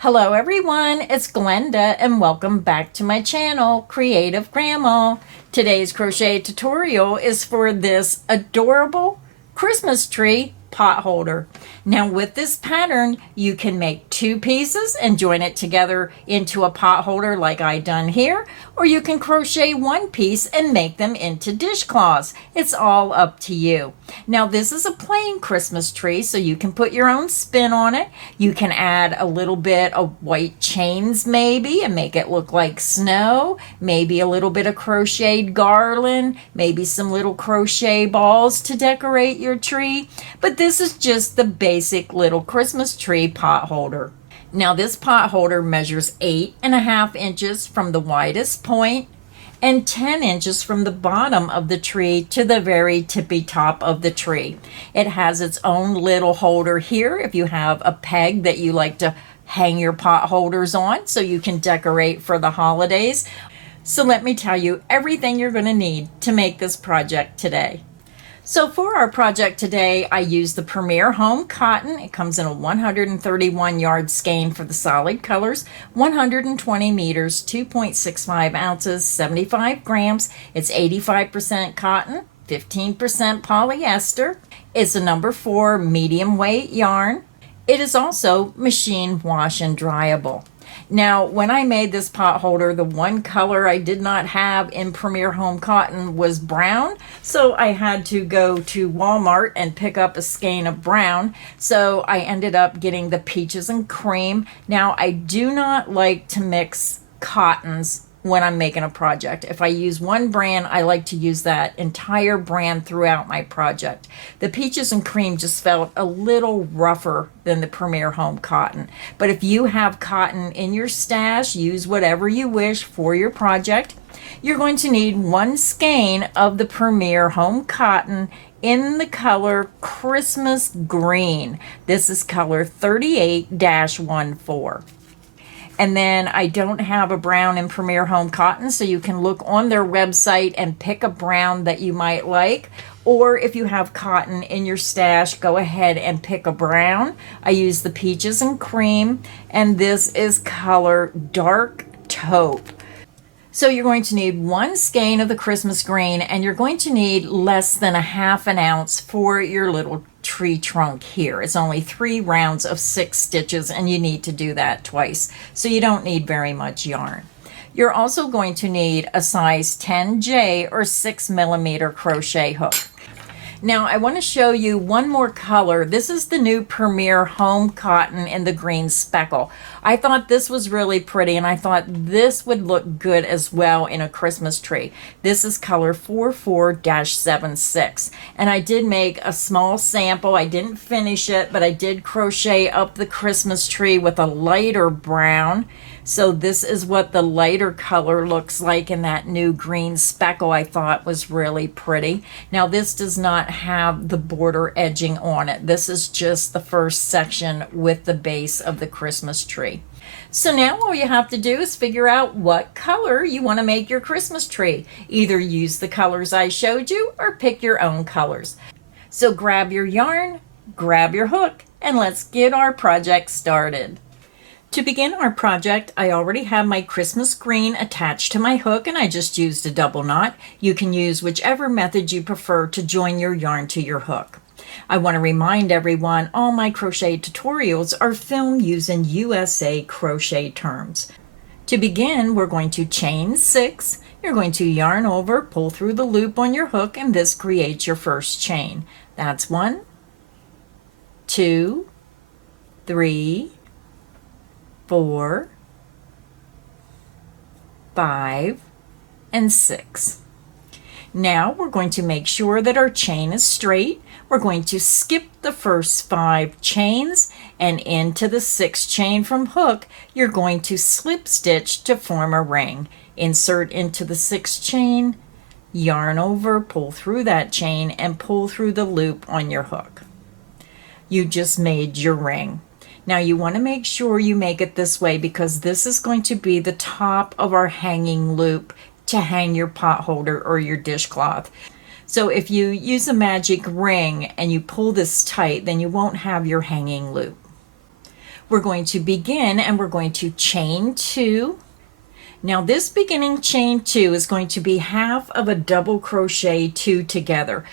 Hello everyone, it's Glenda and welcome back to my channel, Creative Grandma. Today's crochet tutorial is for this adorable Christmas tree pot holder. Now with this pattern, you can make two pieces and join it together into a pot holder like I done here, or you can crochet one piece and make them into dishcloths. It's all up to you. Now this is a plain Christmas tree, so you can put your own spin on it. You can add a little bit of white chains maybe and make it look like snow, maybe a little bit of crocheted garland, maybe some little crochet balls to decorate your tree. But this is just the basic little Christmas tree pot holder. Now this pot holder measures 8.5 inches from the widest point and 10 inches from the bottom of the tree to the very tippy top of the tree. It has its own little holder here if you have a peg that you like to hang your pot holders on so you can decorate for the holidays. So let me tell you everything you're going to need to make this project today. So for our project today, I used the Premier Home Cotton. It comes in a 131 yard skein for the solid colors, 120 meters, 2.65 ounces, 75 grams. It's 85% cotton, 15% polyester. It's a number 4 medium weight yarn. It is also machine wash and dryable. Now, when I made this pot holder, the one color I did not have in Premier Home Cotton was brown, so I had to go to Walmart and pick up a skein of brown. So I ended up getting the peaches and cream. Now, I do not like to mix cottons when I'm making a project. If I use one brand, I like to use that entire brand throughout my project. The peaches and cream just felt a little rougher than the Premier Home Cotton. But if you have cotton in your stash, use whatever you wish for your project. You're going to need one skein of the Premier Home Cotton in the color Christmas Green. This is color 38-14. And then I don't have a brown in Premier Home Cotton, so you can look on their website and pick a brown that you might like. Or if you have cotton in your stash, go ahead and pick a brown. I use the peaches and cream, and this is color Dark Taupe. So you're going to need one skein of the Christmas green, and you're going to need less than a half an ounce for your little tree trunk here. It's only 3 rounds of 6 stitches, and you need to do that twice. So you don't need very much yarn. You're also going to need a size 10J or 6mm crochet hook. Now I want to show you one more color. This is the new Premier Home Cotton in the green speckle. I thought this was really pretty, and I thought this would look good as well in a Christmas tree. This is color 44-76, and I did make a small sample. I didn't finish it, but I did crochet up the Christmas tree with a lighter brown. So this is what the lighter color looks like in that new green speckle. I thought was really pretty. Now this does not have the border edging on it. This is just the first section with the base of the Christmas tree. So now all you have to do is figure out what color you want to make your Christmas tree. Either use the colors I showed you or pick your own colors. So grab your yarn, grab your hook, and let's get our project started. To begin our project, I already have my Christmas green attached to my hook, and I just used a double knot. You can use whichever method you prefer to join your yarn to your hook. I want to remind everyone all my crochet tutorials are filmed using USA crochet terms. To begin, we're going to chain 6. You're going to yarn over, pull through the loop on your hook, and this creates your first chain. That's 1, 2, 3, 4, 5, and 6. Now we're going to make sure that our chain is straight. We're going to skip the first 5 chains, and into the 6th chain from hook, you're going to slip stitch to form a ring. Insert into the 6th chain, yarn over, pull through that chain, and pull through the loop on your hook. You just made your ring. Now you want to make sure you make it this way because this is going to be the top of our hanging loop to hang your pot holder or your dishcloth. So if you use a magic ring and you pull this tight, then you won't have your hanging loop. We're going to begin and we're going to chain 2. Now this beginning chain 2 is going to be half of a double crochet 2 together.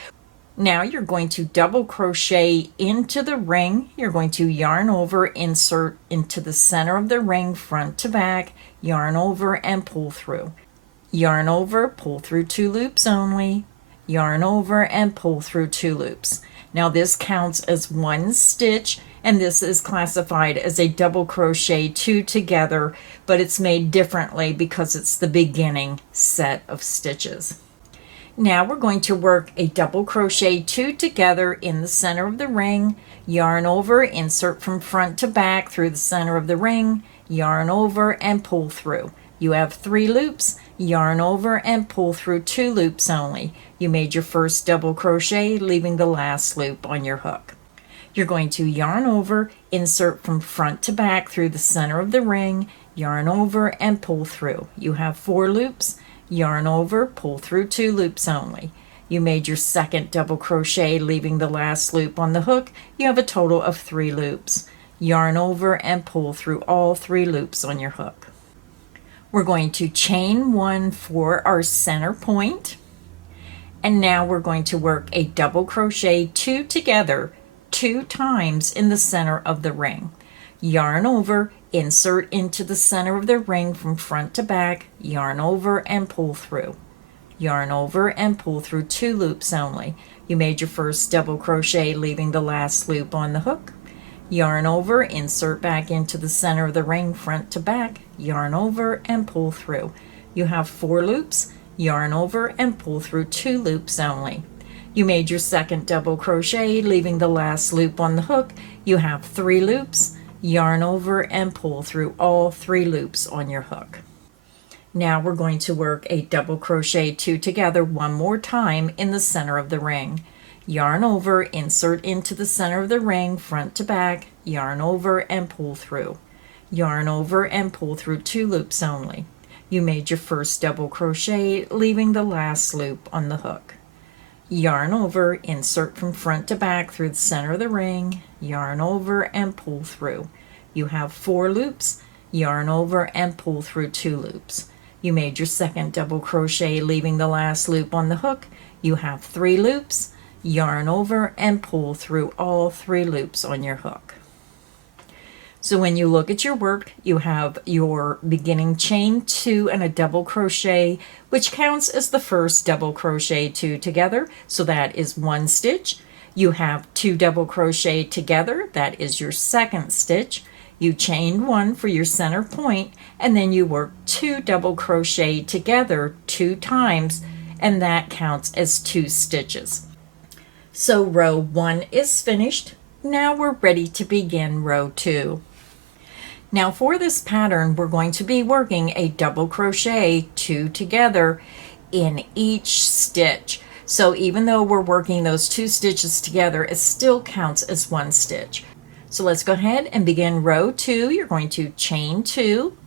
Now you're going to double crochet into the ring. You're going to yarn over, insert into the center of the ring front to back, yarn over and pull through. Yarn over, pull through 2 loops only, yarn over and pull through 2 loops. Now this counts as 1 stitch, and this is classified as a double crochet 2 together, but it's made differently because it's the beginning set of stitches. Now we're going to work a double crochet 2 together in the center of the ring, yarn over, insert from front to back through the center of the ring, yarn over and pull through. You have 3 loops, yarn over and pull through 2 loops only. You made your first double crochet, leaving the last loop on your hook. You're going to yarn over, insert from front to back through the center of the ring, yarn over and pull through. You have 4 loops, yarn over, pull through 2 loops only. You made your second double crochet, leaving the last loop on the hook. You have a total of 3 loops. Yarn over and pull through all 3 loops on your hook. We're going to chain 1 for our center point, and now we're going to work a double crochet 2 together 2 times in the center of the ring. Yarn over, insert into the center of the ring from front to back, yarn over and pull through. Yarn over and pull through 2 loops only. You made your first double crochet, leaving the last loop on the hook. Yarn over, insert back into the center of the ring front to back, yarn over and pull through. You have 4 loops, yarn over and pull through 2 loops only. You made your second double crochet, leaving the last loop on the hook. You have 3 loops, yarn over and pull through all 3 loops on your hook. Now we're going to work a double crochet 2 together one more time in the center of the ring. Yarn over, insert into the center of the ring front to back, yarn over and pull through. Yarn over and pull through 2 loops only. You made your first double crochet, leaving the last loop on the hook. Yarn over, insert from front to back through the center of the ring, yarn over and pull through. You have 4 loops, yarn over and pull through 2 loops. You made your second double crochet, leaving the last loop on the hook. You have 3 loops, yarn over and pull through all 3 loops on your hook. So when you look at your work, you have your beginning chain 2 and a double crochet, which counts as the first double crochet 2 together. So that is 1 stitch. You have 2 double crochet together. That is your second stitch. You chain 1 for your center point, and then you work 2 double crochet together 2 times, and that counts as 2 stitches. So row 1 is finished. Now we're ready to begin row 2. Now for this pattern, we're going to be working a double crochet 2 together in each stitch. So even though we're working those 2 stitches together, it still counts as 1 stitch. So let's go ahead and begin row 2. You're going to chain 2,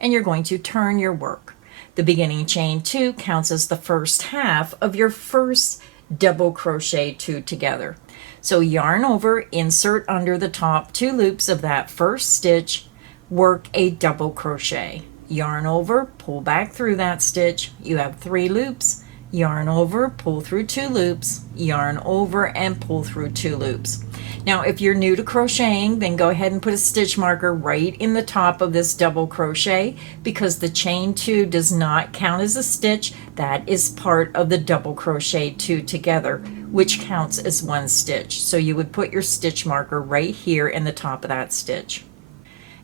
and you're going to turn your work. The beginning chain 2 counts as the first half of your first double crochet 2 together. So yarn over, insert under the top 2 loops of that first stitch, work a double crochet. Yarn over, pull back through that stitch. You have 3 loops, yarn over, pull through 2 loops, yarn over and pull through 2 loops. Now if you're new to crocheting, then go ahead and put a stitch marker right in the top of this double crochet, because the chain 2 does not count as a stitch. That is part of the double crochet 2 together, which counts as 1 stitch. So you would put your stitch marker right here in the top of that stitch.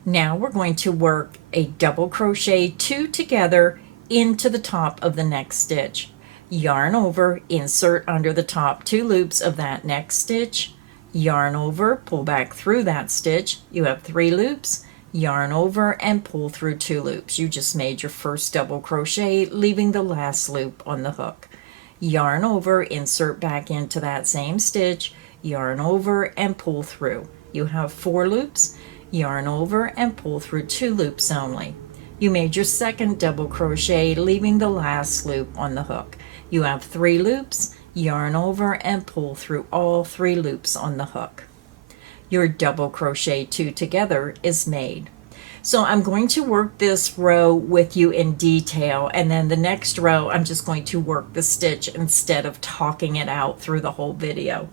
Now we're going to work a double crochet 2 together into the top of the next stitch. Yarn over, insert under the top 2 loops of that next stitch, yarn over, pull back through that stitch. You have 3 loops, yarn over and pull through 2 loops. You just made your first double crochet, leaving the last loop on the hook. Yarn over, insert back into that same stitch, yarn over and pull through. You have 4 loops, yarn over and pull through 2 loops only. You made your second double crochet, leaving the last loop on the hook. You have 3 loops, yarn over and pull through all 3 loops on the hook. your double crochet 2 together is made. So I'm going to work this row with you in detail, and then the next row I'm just going to work the stitch instead of talking it out through the whole video.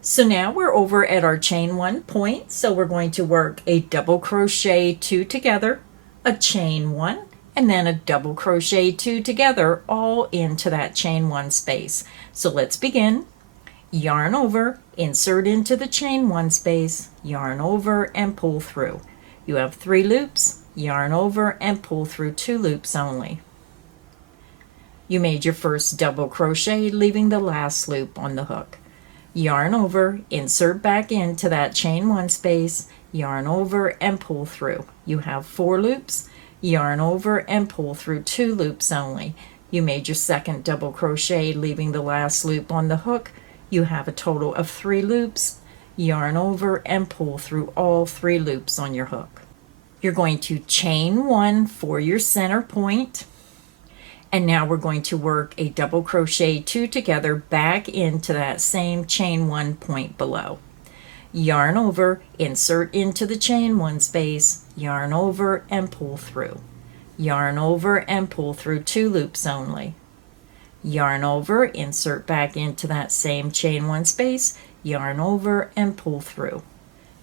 So now we're over at our chain 1 point, so we're going to work a double crochet 2 together, a chain 1, and then a double crochet 2 together, all into that chain 1 space. So let's begin. Yarn over, insert into the chain 1 space, yarn over and pull through. You have 3 loops, yarn over and pull through 2 loops only. You made your first double crochet, leaving the last loop on the hook. Yarn over, insert back into that chain 1 space, yarn over and pull through. You have 4 loops, yarn over and pull through 2 loops only. You made your second double crochet, leaving the last loop on the hook. You have a total of 3 loops, yarn over and pull through all 3 loops on your hook. You're going to chain 1 for your center point, and now we're going to work a double crochet 2 together back into that same chain 1 point below. Yarn over, insert into the chain 1 space, yarn over and pull through. Yarn over and pull through 2 loops only. Yarn over, insert back into that same chain 1 space, yarn over and pull through.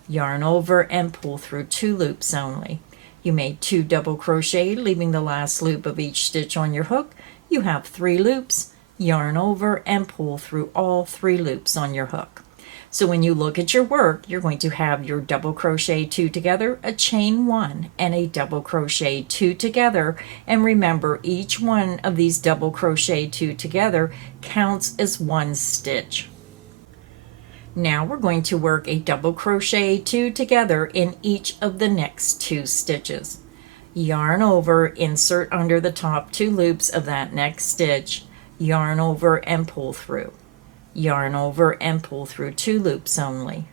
Yarn over and pull through 2 loops only. You made 2 double crochet, leaving the last loop of each stitch on your hook. You have 3 loops, yarn over and pull through all 3 loops on your hook. So when you look at your work, you're going to have your double crochet 2 together, a chain 1, and a double crochet 2 together. And remember, each one of these double crochet 2 together counts as 1 stitch. Now we're going to work a double crochet 2 together in each of the next 2 stitches. Yarn over, insert under the top 2 loops of that next stitch, yarn over and pull through. Yarn over and pull through 2 loops only.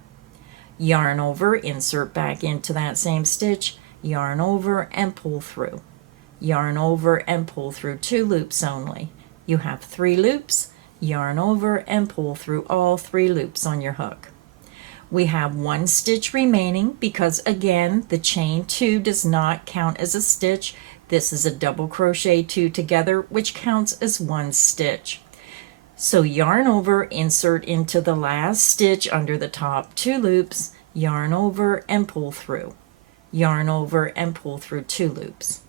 Yarn over, insert back into that same stitch, yarn over and pull through. Yarn over and pull through 2 loops only. You have 3 loops, yarn over and pull through all 3 loops on your hook. We have 1 stitch remaining because again the chain 2 does not count as a stitch. This is a double crochet 2 together, which counts as 1 stitch. So yarn over, insert into the last stitch under the top 2 loops, yarn over and pull through. Yarn over and pull through 2 loops.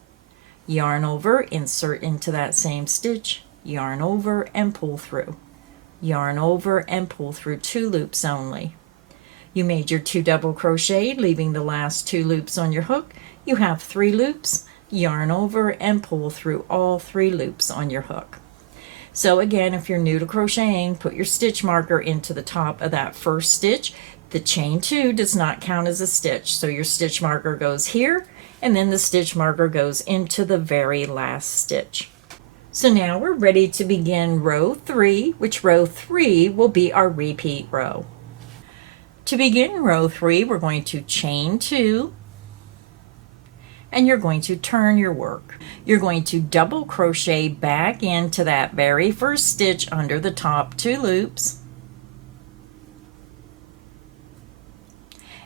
Yarn over, insert into that same stitch, yarn over and pull through. Yarn over and pull through 2 loops only. You made your 2 double crochet, leaving the last 2 loops on your hook. You have 3 loops, yarn over and pull through all 3 loops on your hook. So again, if you're new to crocheting, put your stitch marker into the top of that first stitch. The chain 2 does not count as a stitch, so your stitch marker goes here, and then the stitch marker goes into the very last stitch. So now we're ready to begin row 3, which row 3 will be our repeat row. To begin row 3, we're going to chain 2, and you're going to turn your work. You're going to double crochet back into that very first stitch under the top 2 loops.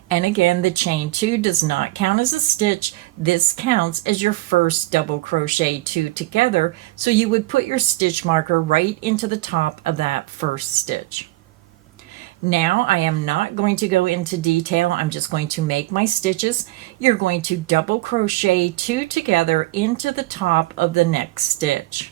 And again, the chain 2 does not count as a stitch. This counts as your first double crochet 2 together, so you would put your stitch marker right into the top of that first stitch. Now I am not going to go into detail, I'm just going to make my stitches. You're going to double crochet 2 together into the top of the next stitch.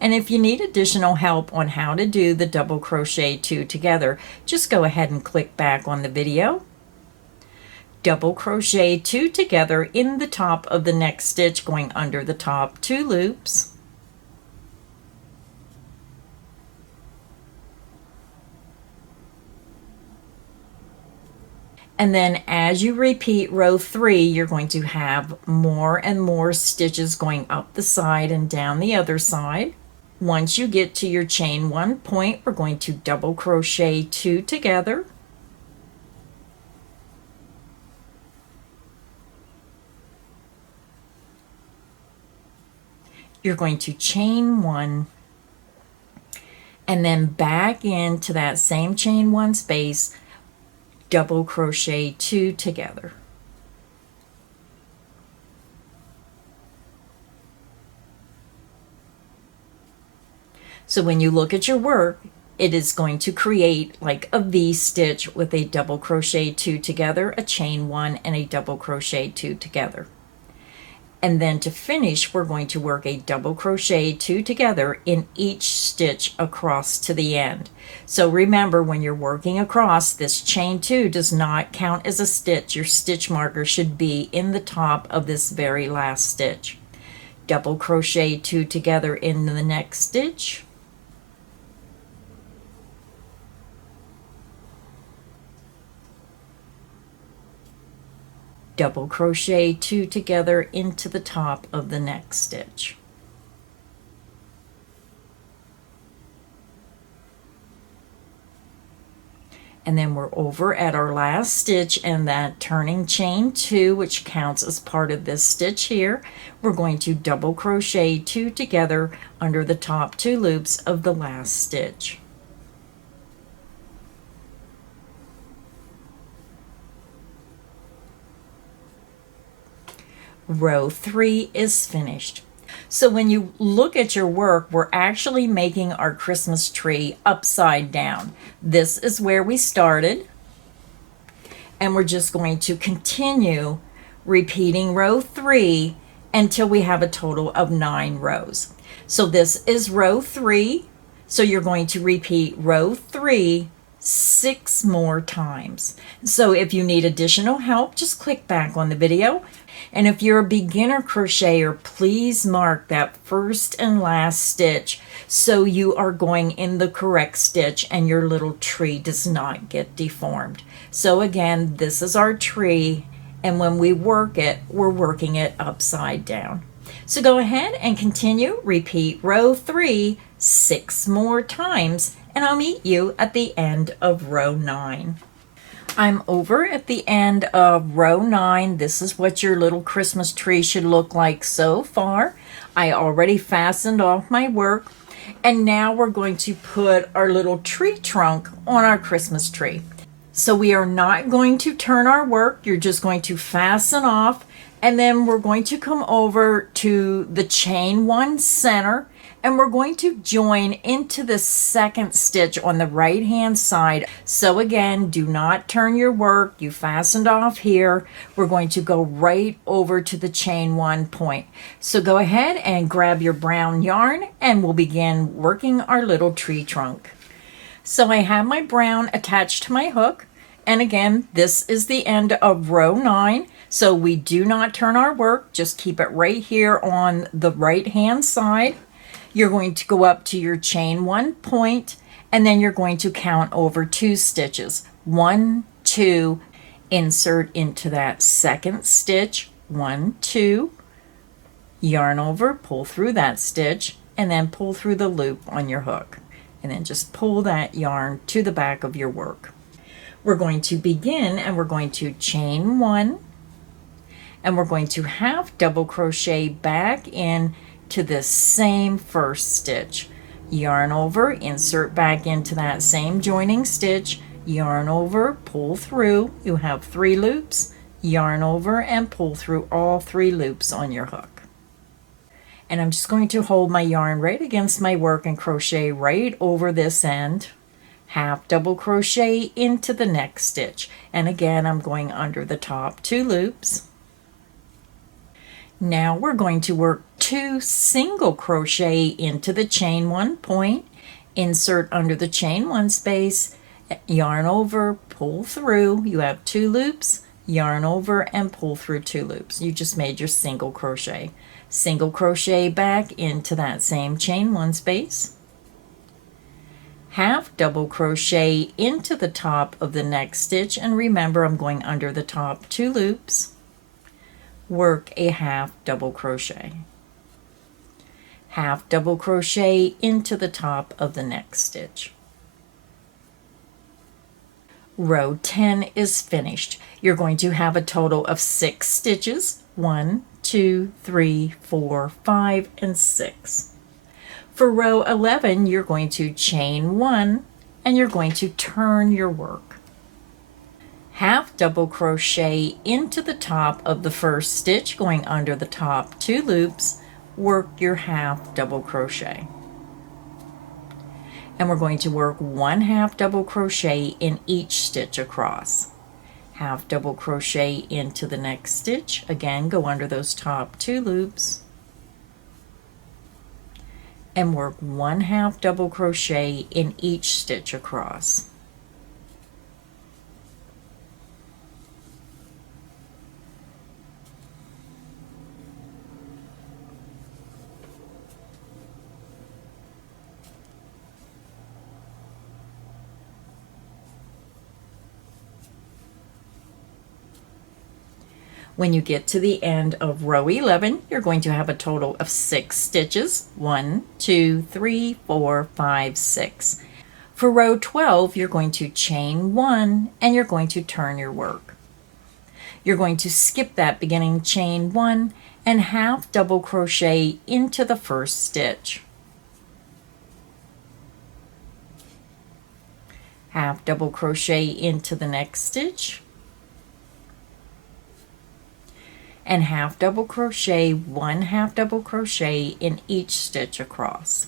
And if you need additional help on how to do the double crochet 2 together, just go ahead and click back on the video. Double crochet 2 together in the top of the next stitch, going under the top 2 loops. And then as you repeat row 3, you're going to have more and more stitches going up the side and down the other side. Once you get to your chain 1 point, we're going to double crochet 2 together. You're going to chain 1, and then back into that same chain one space, double crochet 2 together. So when you look at your work, it is going to create like a V stitch with a double crochet 2 together, a chain 1, and a double crochet 2 together. And then to finish, we're going to work a double crochet 2 together in each stitch across to the end. So remember, when you're working across, this chain 2 does not count as a stitch. Your stitch marker should be in the top of this very last stitch. Double crochet 2 together in the next stitch. Double crochet 2 together into the top of the next stitch. And then we're over at our last stitch and that turning chain 2, which counts as part of this stitch here. We're going to double crochet 2 together under the top 2 loops of the last stitch. Row 3 is finished. So when you look at your work, we're actually making our Christmas tree upside down. This is where we started, and we're just going to continue repeating row 3 until we have a total of 9 rows. So this is row 3, so you're going to repeat row 3 6 more times. So if you need additional help, just click back on the video. And if you're a beginner crocheter, please mark that first and last stitch so you are going in the correct stitch and your little tree does not get deformed. So again, this is our tree, and when we work it, we're working it upside down. So go ahead and continue. Repeat row 3 6 more times, and I'll meet you at the end of row 9. I'm over at the end of row 9. This is what your little Christmas tree should look like so far. I already fastened off my work, and now we're going to put our little tree trunk on our Christmas tree. So we are not going to turn our work. You're just going to fasten off, and then we're going to come over to the chain 1 center, and we're going to join into the second stitch on the right hand side. So again, do not turn your work. You fastened off here. We're going to go right over to the chain 1 point. So go ahead and grab your brown yarn, and we'll begin working our little tree trunk. So I have my brown attached to my hook, and again, this is the end of row 9. So we do not turn our work, just keep it right here on the right hand side. You're going to go up to your chain 1 point, and then you're going to count over 2 stitches. 1, 2, insert into that second stitch, 1, 2, yarn over, pull through that stitch, and then pull through the loop on your hook. And then just pull that yarn to the back of your work. We're going to begin, and we're going to chain 1, and we're going to half double crochet back in to this same first stitch. Yarn over, insert back into that same joining stitch, yarn over, pull through. You have 3 loops, yarn over, and pull through all 3 loops on your hook. And I'm just going to hold my yarn right against my work and crochet right over this end. Half double crochet into the next stitch. And again, I'm going under the top 2 loops. Now we're going to work 2 single crochet into the chain 1 point, insert under the chain 1 space, yarn over, pull through. You have 2 loops, yarn over, and pull through 2 loops. You just made your single crochet. Single crochet back into that same chain 1 space. Half double crochet into the top of the next stitch, and remember, I'm going under the top 2 loops. Work a half double crochet. Half double crochet into the top of the next stitch. Row 10 is finished. You're going to have a total of 6 stitches. 1, 2, 3, 4, 5, and 6. For row 11, you're going to chain 1 and you're going to turn your work. Half double crochet into the top of the first stitch, going under the top 2 loops, work your half double crochet. And we're going to work 1 half double crochet in each stitch across. Half double crochet into the next stitch, again go under those top 2 loops, and work 1 half double crochet in each stitch across. When you get to the end of row 11, you're going to have a total of 6 stitches. 1, 2, 3, 4, 5, 6. For row 12, you're going to chain 1 and you're going to turn your work. You're going to skip that beginning chain 1 and half double crochet into the first stitch. Half double crochet into the next stitch, and half double crochet, 1 half double crochet in each stitch across.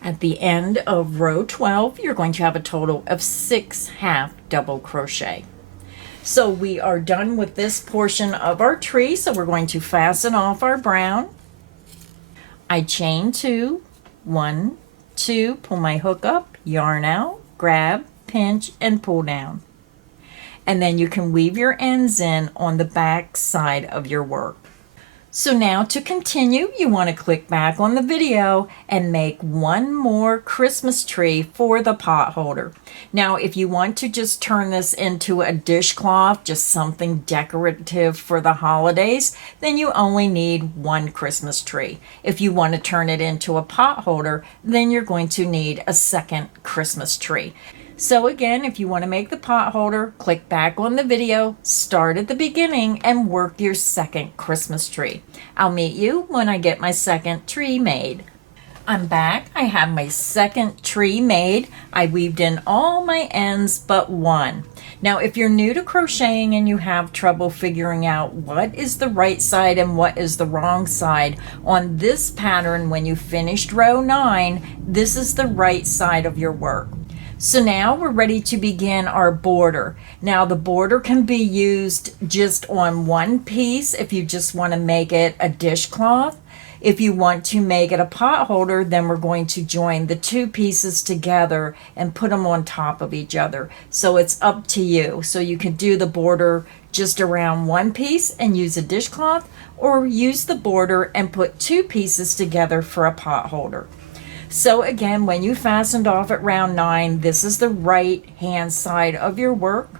At the end of row 12, you're going to have a total of 6 half double crochet. So we are done with this portion of our tree, so we're going to fasten off our brown. I chain 2, 1, 2, pull my hook up, yarn out, grab, pinch, and pull down. And then you can weave your ends in on the back side of your work. So now to continue, you want to click back on the video and make one more Christmas tree for the pot holder. Now, if you want to just turn this into a dishcloth, just something decorative for the holidays, then you only need 1 Christmas tree. If you want to turn it into a pot holder, then you're going to need a 2nd Christmas tree. So again, if you want to make the pot holder, click back on the video, start at the beginning, and work your 2nd Christmas tree. I'll meet you when I get my 2nd tree made. I'm back. I have my 2nd tree made. I weaved in all my ends but 1. Now, if you're new to crocheting and you have trouble figuring out what is the right side and what is the wrong side, on this pattern, when you finished row 9, this is the right side of your work. So now we're ready to begin our border. Now the border can be used just on one piece if you just want to make it a dishcloth. If you want to make it a pot holder, then we're going to join the 2 pieces together and put them on top of each other. So it's up to you. So you can do the border just around one piece and use a dishcloth, or use the border and put 2 pieces together for a pot holder. So again, when you fastened off at round 9, this is the right hand side of your work.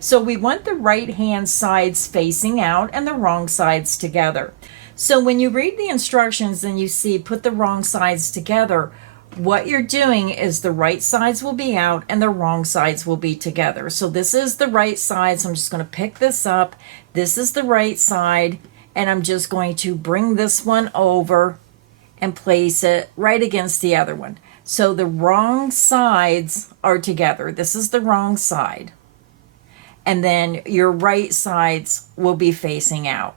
So we want the right hand sides facing out and the wrong sides together. So when you read the instructions and you see put the wrong sides together, what you're doing is the right sides will be out and the wrong sides will be together. So this is the right side, so I'm just going to pick this up. This is the right side, and I'm just going to bring this one over and place it right against the other one. So the wrong sides are together. This is the wrong side. And then your right sides will be facing out.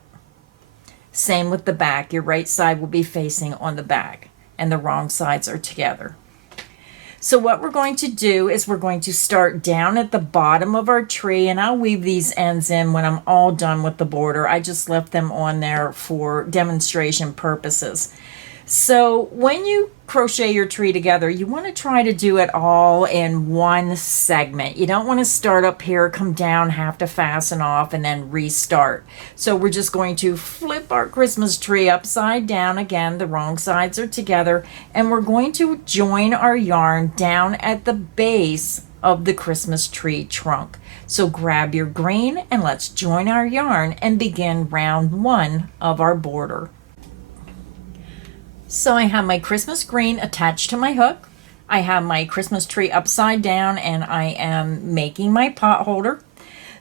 Same with the back. Your right side will be facing on the back, and the wrong sides are together. So what we're going to do is we're going to start down at the bottom of our tree, and I'll weave these ends in when I'm all done with the border. I just left them on there for demonstration purposes. So when you crochet your tree together, you want to try to do it all in one segment. You don't want to start up here, come down, have to fasten off, and then restart. So we're just going to flip our Christmas tree upside down again. The wrong sides are together, and we're going to join our yarn down at the base of the Christmas tree trunk. So grab your green and let's join our yarn and begin round 1 of our border. So I have my Christmas green attached to my hook. I have my Christmas tree upside down, and I am making my pot holder.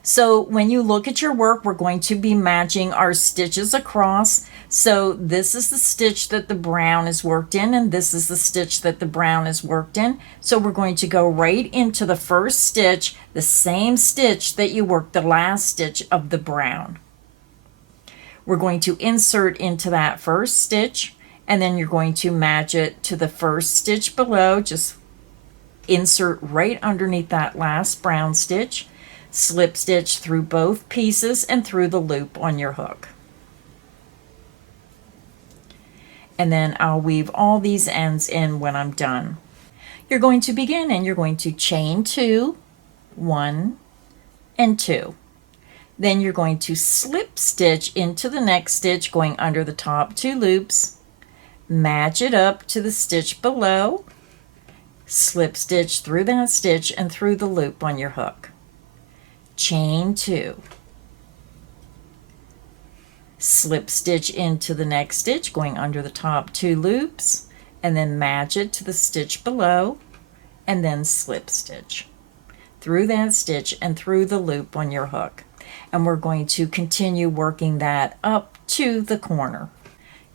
So when you look at your work, we're going to be matching our stitches across. So this is the stitch that the brown is worked in, and this is the stitch that the brown is worked in. So we're going to go right into the first stitch, the same stitch that you worked the last stitch of the brown. We're going to insert into that first stitch, and then you're going to match it to the first stitch below. Just insert right underneath that last brown stitch, slip stitch through both pieces and through the loop on your hook. And then I'll weave all these ends in when I'm done. You're going to begin, and you're going to chain 2, 1 and 2. Then you're going to slip stitch into the next stitch, going under the top 2 loops, match it up to the stitch below, slip stitch through that stitch and through the loop on your hook. Chain 2, slip stitch into the next stitch, going under the top 2 loops, and then match it to the stitch below, and then slip stitch through that stitch and through the loop on your hook. And we're going to continue working that up to the corner.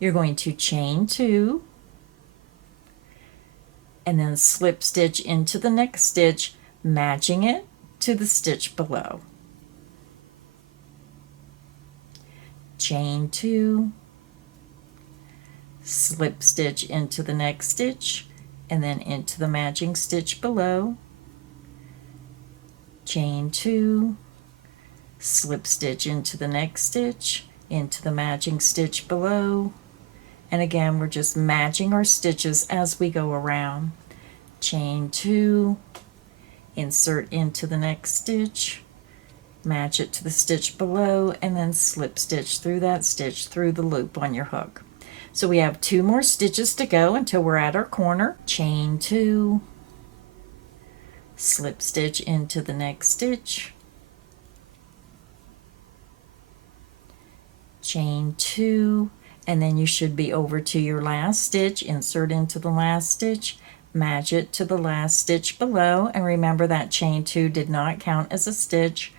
You're going to chain 2, and then slip stitch into the next stitch, matching it to the stitch below. Chain 2, slip stitch into the next stitch, and then into the matching stitch below. Chain 2, slip stitch into the next stitch, into the matching stitch below. And again, we're just matching our stitches as we go around. Chain 2, insert into the next stitch, match it to the stitch below, and then slip stitch through that stitch through the loop on your hook. So we have 2 more stitches to go until we're at our corner. Chain 2, slip stitch into the next stitch, chain 2, and then you should be over to your last stitch. Insert into the last stitch, match it to the last stitch below, and remember that chain 2 did not count as a stitch.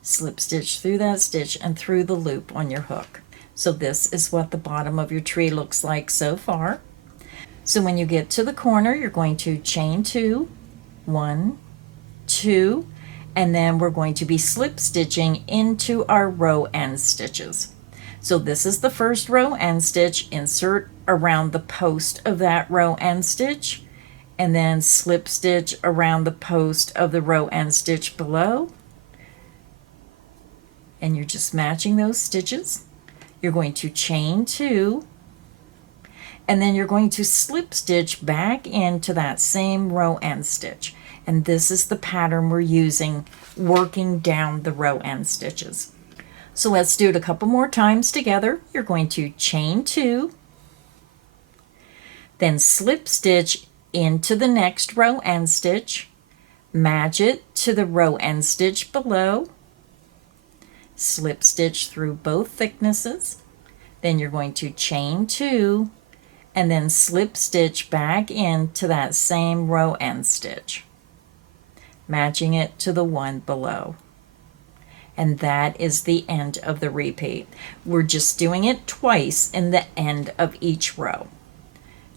Slip stitch through that stitch and through the loop on your hook. So this is what the bottom of your tree looks like so far. So when you get to the corner, you're going to chain 2, 1, 2, and then we're going to be slip stitching into our row end stitches. So this is the first row end stitch. Insert around the post of that row end stitch, and then slip stitch around the post of the row end stitch below. And you're just matching those stitches. You're going to chain 2, and then you're going to slip stitch back into that same row end stitch. And this is the pattern we're using working down the row end stitches. So let's do it a couple more times together. You're going to chain 2, then slip stitch into the next row end stitch, match it to the row end stitch below, slip stitch through both thicknesses, then you're going to chain 2, and then slip stitch back into that same row end stitch, matching it to the one below. And that is the end of the repeat. We're just doing it twice in the end of each row.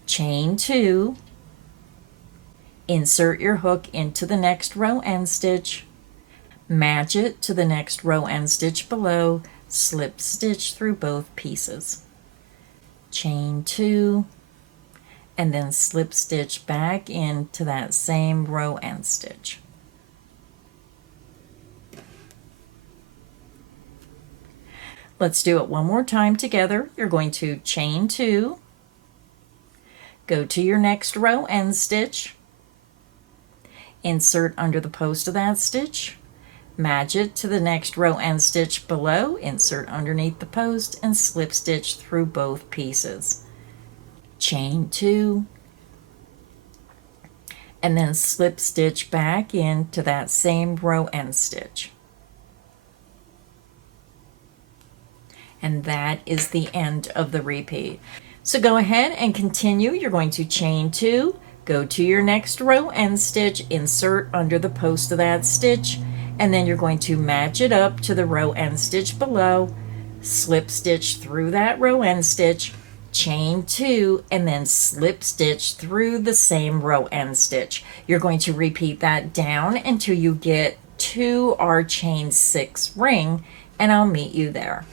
Chain 2, insert your hook into the next row end stitch, match it to the next row end stitch below, slip stitch through both pieces. Chain 2, and then slip stitch back into that same row end stitch. Let's do it one more time together. You're going to chain 2, go to your next row end stitch, insert under the post of that stitch, match it to the next row end stitch below, insert underneath the post, and slip stitch through both pieces. Chain 2, and then slip stitch back into that same row end stitch. And that is the end of the repeat. So go ahead and continue. You're going to chain 2, go to your next row end stitch, insert under the post of that stitch, and then you're going to match it up to the row end stitch below, slip stitch through that row end stitch, chain 2, and then slip stitch through the same row end stitch. You're going to repeat that down until you get to our chain 6 ring, and I'll meet you there.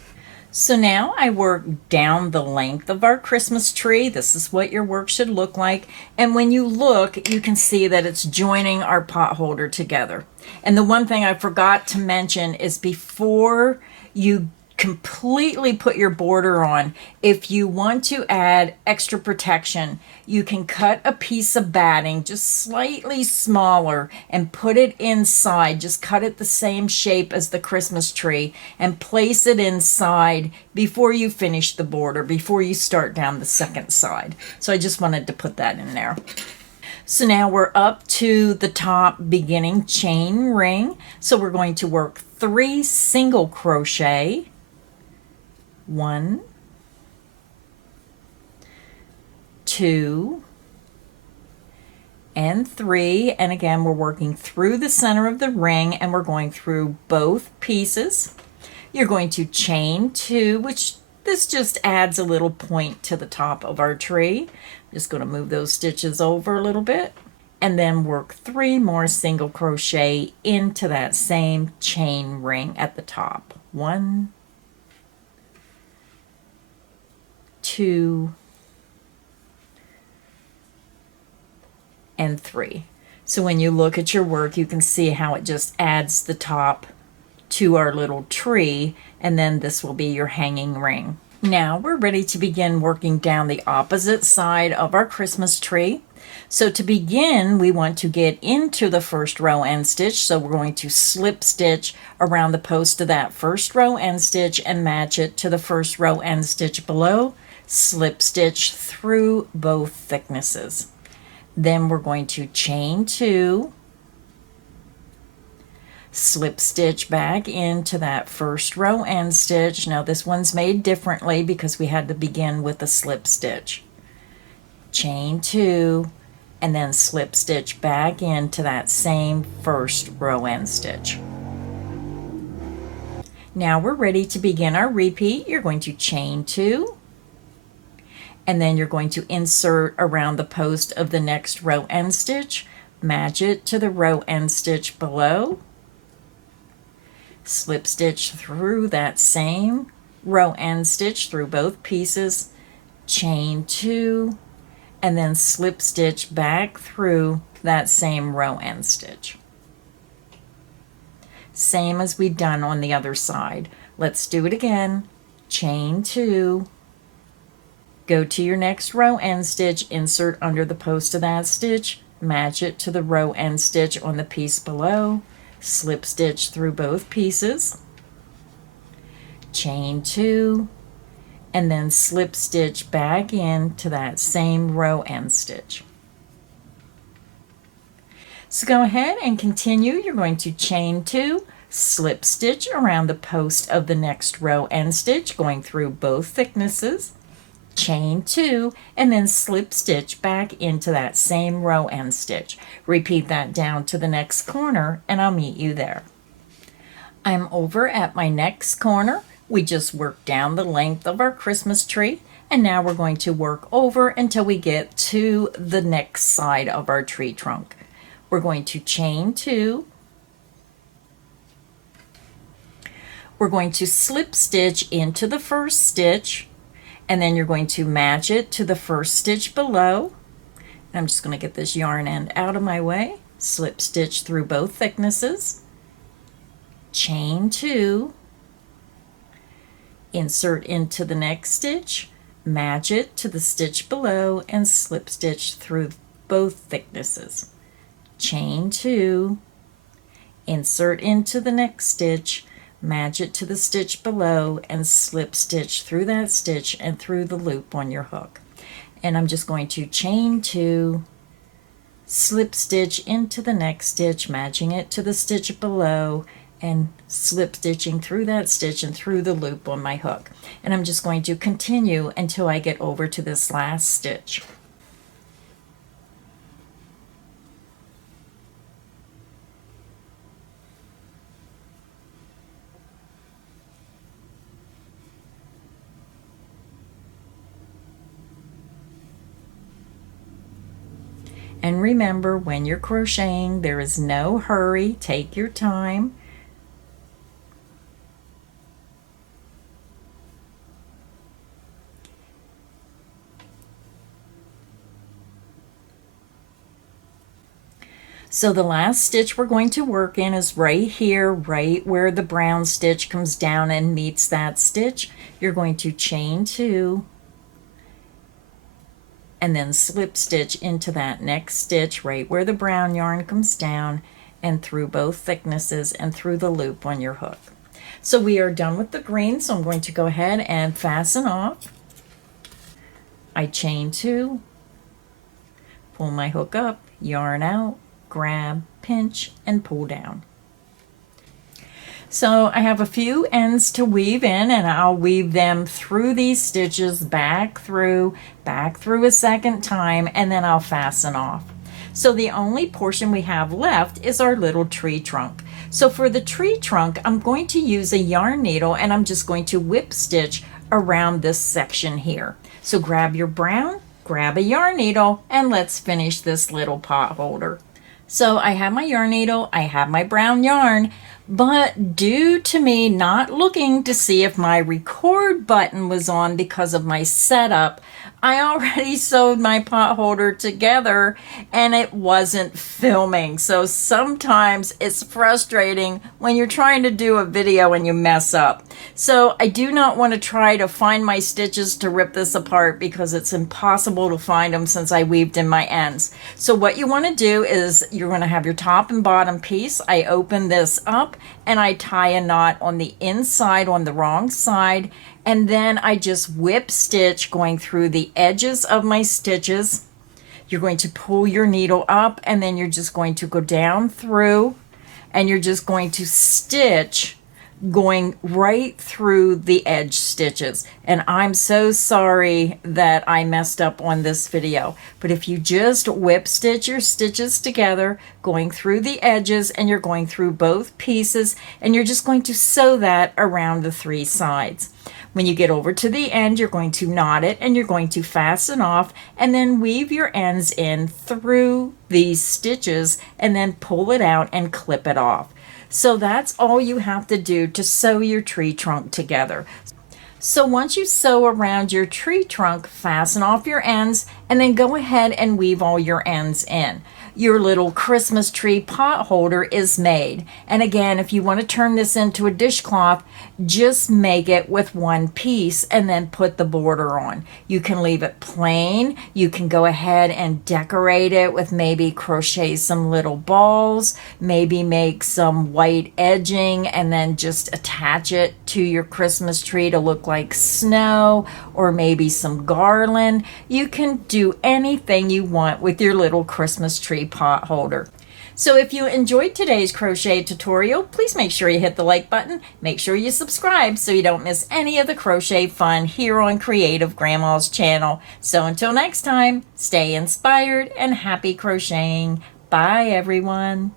So now I work down the length of our Christmas tree. This is what your work should look like. And when you look, you can see that it's joining our potholder together. And the one thing I forgot to mention is before you completely put your border on, if you want to add extra protection, you can cut a piece of batting just slightly smaller and put it inside. Just cut it the same shape as the Christmas tree and place it inside before you finish the border, before you start down the second side. So I just wanted to put that in there. So now we're up to the top beginning chain ring. So we're going to work 3 single crochet. 1, 2, and 3. And again, we're working through the center of the ring and we're going through both pieces. You're going to chain 2, which this just adds a little point to the top of our tree. I'm just going to move those stitches over a little bit and then work 3 more single crochet into that same chain ring at the top. 1, 2, and 3. So when you look at your work, you can see how it just adds the top to our little tree, and then this will be your hanging ring. Now we're ready to begin working down the opposite side of our Christmas tree. So to begin, we want to get into the first row end stitch. So we're going to slip stitch around the post of that first row end stitch and match it to the first row end stitch below. Slip stitch through both thicknesses. Then we're going to chain 2, slip stitch back into that first row end stitch. Now this one's made differently because we had to begin with a slip stitch. Chain 2, and then slip stitch back into that same first row end stitch. Now we're ready to begin our repeat. You're going to chain 2, and then you're going to insert around the post of the next row end stitch, match it to the row end stitch below, slip stitch through that same row end stitch through both pieces, chain 2, and then slip stitch back through that same row end stitch. Same as we've done on the other side. Let's do it again. Chain 2, go to your next row end stitch, insert under the post of that stitch, match it to the row end stitch on the piece below, slip stitch through both pieces, chain 2, and then slip stitch back into that same row end stitch. So go ahead and continue. You're going to chain 2, slip stitch around the post of the next row end stitch, going through both thicknesses, chain 2, and then slip stitch back into that same row end stitch. Repeat that down to the next corner and I'll meet you there. I'm over at my next corner. We just worked down the length of our Christmas tree, and now we're going to work over until we get to the next side of our tree trunk. We're going to chain 2. We're going to slip stitch into the first stitch, and then you're going to match it to the first stitch below. I'm just going to get this yarn end out of my way. Slip stitch through both thicknesses, chain 2, insert into the next stitch, match it to the stitch below, and slip stitch through both thicknesses, chain 2, insert into the next stitch, match it to the stitch below, and slip stitch through that stitch and through the loop on your hook. And I'm just going to chain 2, slip stitch into the next stitch, matching it to the stitch below, and slip stitching through that stitch and through the loop on my hook. And I'm just going to continue until I get over to this last stitch. And remember, when you're crocheting, there is no hurry. Take your time. So the last stitch we're going to work in is right here, right where the brown stitch comes down and meets that stitch. You're going to chain 2 and then slip stitch into that next stitch right where the brown yarn comes down and through both thicknesses and through the loop on your hook. So we are done with the green, so I'm going to go ahead and fasten off. I chain 2, pull my hook up, yarn out, grab, pinch, and pull down. So I have a few ends to weave in, and I'll weave them through these stitches, back through a second time, and then I'll fasten off. So the only portion we have left is our little tree trunk. So for the tree trunk, I'm going to use a yarn needle, and I'm just going to whip stitch around this section here. So grab your brown, grab a yarn needle, and let's finish this little pot holder. So I have my yarn needle, I have my brown yarn, but due to me not looking to see if my record button was on because of my setup, I already sewed my pot holder together and it wasn't filming. So sometimes it's frustrating when you're trying to do a video and you mess up. So I do not want to try to find my stitches to rip this apart because it's impossible to find them since I weaved in my ends. So what you want to do is you're going to have your top and bottom piece. I open this up and I tie a knot on the inside on the wrong side, and then I just whip stitch going through the edges of my stitches. You're going to pull your needle up and then you're just going to go down through and you're just going to stitch going right through the edge stitches. And I'm so sorry that I messed up on this video, but if you just whip stitch your stitches together going through the edges and you're going through both pieces and you're just going to sew that around the 3 sides. When you get over to the end, you're going to knot it and you're going to fasten off and then weave your ends in through these stitches and then pull it out and clip it off. So that's all you have to do to sew your tree trunk together. So once you sew around your tree trunk, fasten off your ends and then go ahead and weave all your ends in. Your little Christmas tree pot holder is made. And again, if you want to turn this into a dishcloth, just make it with 1 piece and then put the border on. You can leave it plain. You can go ahead and decorate it with maybe crochet some little balls, maybe make some white edging and then just attach it to your Christmas tree to look like snow, or maybe some garland. You can do anything you want with your little Christmas tree pot holder. So if you enjoyed today's crochet tutorial, please make sure you hit the like button. Make sure you subscribe so you don't miss any of the crochet fun here on Creative Grandma's channel. So until next time, stay inspired and happy crocheting. Bye everyone.